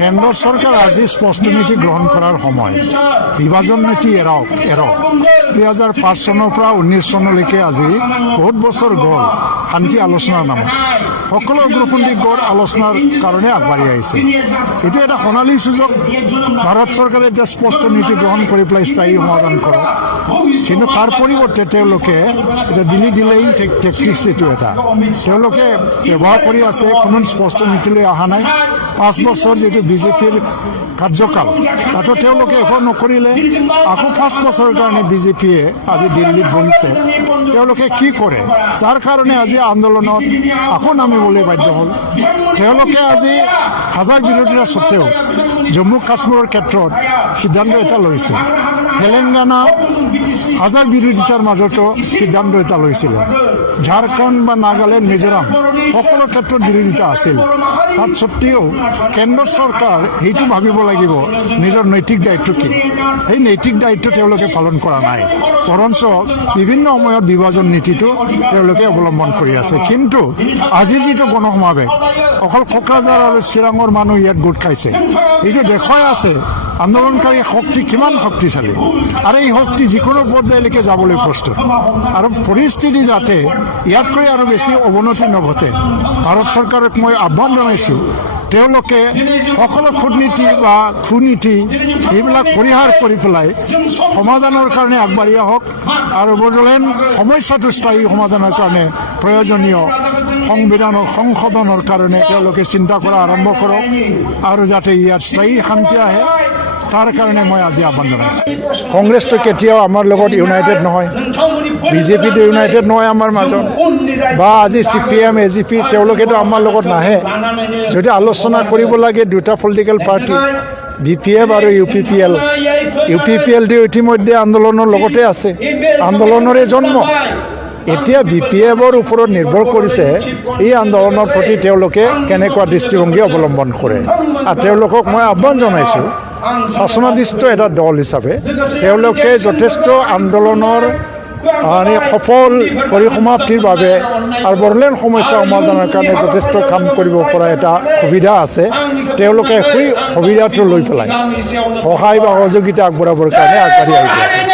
কেন্দ্ৰ সৰকাৰ আজি স্পষ্ট নীতি গ্ৰহণ কৰাৰ সময় বিভাজন নীতি এৰক 2005 চনৰ পৰা 19 চনলৈকে আজি বহুত বছৰ গ'ল শান্তি আলোচনাৰ নামত সকলো অগ্ৰপন্থী গড় আলোচনাৰ কাৰণে আগবাঢ়ি আহিছে। এইটো এটা সোণালী সুযোগ। ভাৰত চৰকাৰে এতিয়া স্পষ্ট নীতি গ্ৰহণ কৰি পেলাই স্থায়ী সমাধান কৰক, কিন্তু তাৰ পৰিৱৰ্তে তেওঁলোকে এতিয়া ডিলেইং টেকটিক্স এইটো এটা তেওঁলোকে ব্যৱহাৰ কৰি আছে। কোনো স্পষ্ট নীতিলৈ অহা নাই। 5 বছৰ যিটো বিজেপিৰ কাৰ্যকাল তাতো তেওঁলোকে একো নকৰিলে। আকৌ 5 বছৰৰ কাৰণে বিজেপিয়ে আজি দিল্লীত বহিছে। তেওঁলোকে কি কৰে, যাৰ কাৰণে আজি আন্দোলনত আকৌ নামিবলৈ বাধ্য হ'ল। তেওঁলোকে আজি হাজাৰ বিৰোধিতা সত্ত্বেও জম্মু কাশ্মীৰৰ ক্ষেত্ৰত সিদ্ধান্ত এটা লৈছে। তেলেংগানা হাজাৰ বিৰোধিতাৰ মাজতো সিদ্ধান্ত এটা লৈছিলে। ঝাৰখণ্ড বা নাগালেণ্ড, মিজোৰাম সকলো ক্ষেত্ৰত বিৰোধিতা আছিল। তাত সত্ত্বেও কেন্দ্ৰ চৰকাৰ সেইটো ভাবিব লাগিব নিজৰ নৈতিক দায়িত্ব কি। সেই নৈতিক দায়িত্ব তেওঁলোকে পালন কৰা নাই, বৰঞ্চ বিভিন্ন সময়ত বিভাজন নীতিটো তেওঁলোকে অৱলম্বন কৰি আছে। কিন্তু আজি যিটো গণসমাৱেশ অকল কোকৰাঝাৰ আৰু চিৰাঙৰ মানুহ ইয়াত গোট খাইছে, এইটো দেখুৱাই আছে আন্দোলনকাৰী শক্তি কিমান শক্তিশালী আৰু এই শক্তি যিকোনো পৰ্যায়লৈকে যাবলৈ প্ৰস্তুত। আৰু পৰিস্থিতি যাতে ইয়াতকৈ আৰু বেছি অৱনতি নঘটে, ভাৰত চৰকাৰক মই আহ্বান জনাইছোঁ তেওঁলোকে সকলো কূটনীতি বা কুনীতি এইবিলাক পৰিহাৰ কৰি পেলাই সমাধানৰ কাৰণে আগবাঢ়ি আহক আৰু বড়োলেণ্ড সমস্যাটো স্থায়ী সমাধানৰ কাৰণে প্ৰয়োজনীয় সংবিধানৰ সংশোধনৰ কাৰণে তেওঁলোকে চিন্তা কৰা আৰম্ভ কৰক আৰু যাতে ইয়াত স্থায়ী শান্তি আহে তাৰ কাৰণে মই আজি আহ্বান জনাইছোঁ। কংগ্ৰেছটো কেতিয়াও আমাৰ লগত ইউনাইটেড নহয়, বিজেপিটো ইউনাইটেড নহয় আমাৰ মাজত, বা আজি CPM AGP তেওঁলোকেতো আমাৰ লগত নাহে। যদি আলোচনা কৰিব লাগে দুটা পলিটিকেল পাৰ্টি BPF আৰু UPPLটো ইতিমধ্যে আন্দোলনৰ লগতে আছে, আন্দোলনৰে জন্ম। এতিয়া BPFৰ ওপৰত নিৰ্ভৰ কৰিছে এই আন্দোলনৰ প্ৰতি তেওঁলোকে কেনেকুৱা দৃষ্টিভংগী অৱলম্বন কৰে। আৰু তেওঁলোকক মই আহ্বান জনাইছোঁ শাসনাধিষ্ঠ এটা দল হিচাপে তেওঁলোকে যথেষ্ট আন্দোলনৰ সফল পৰিসমাপ্তিৰ বাবে আৰু বড়োলেণ্ড সমস্যা সমাধানৰ কাৰণে যথেষ্ট কাম কৰিব পৰা এটা সুবিধা আছে। তেওঁলোকে সেই সুবিধাটো লৈ পেলাই সহায় বা সহযোগিতা আগবঢ়াবৰ কাৰণে আগবাঢ়ি আহিব।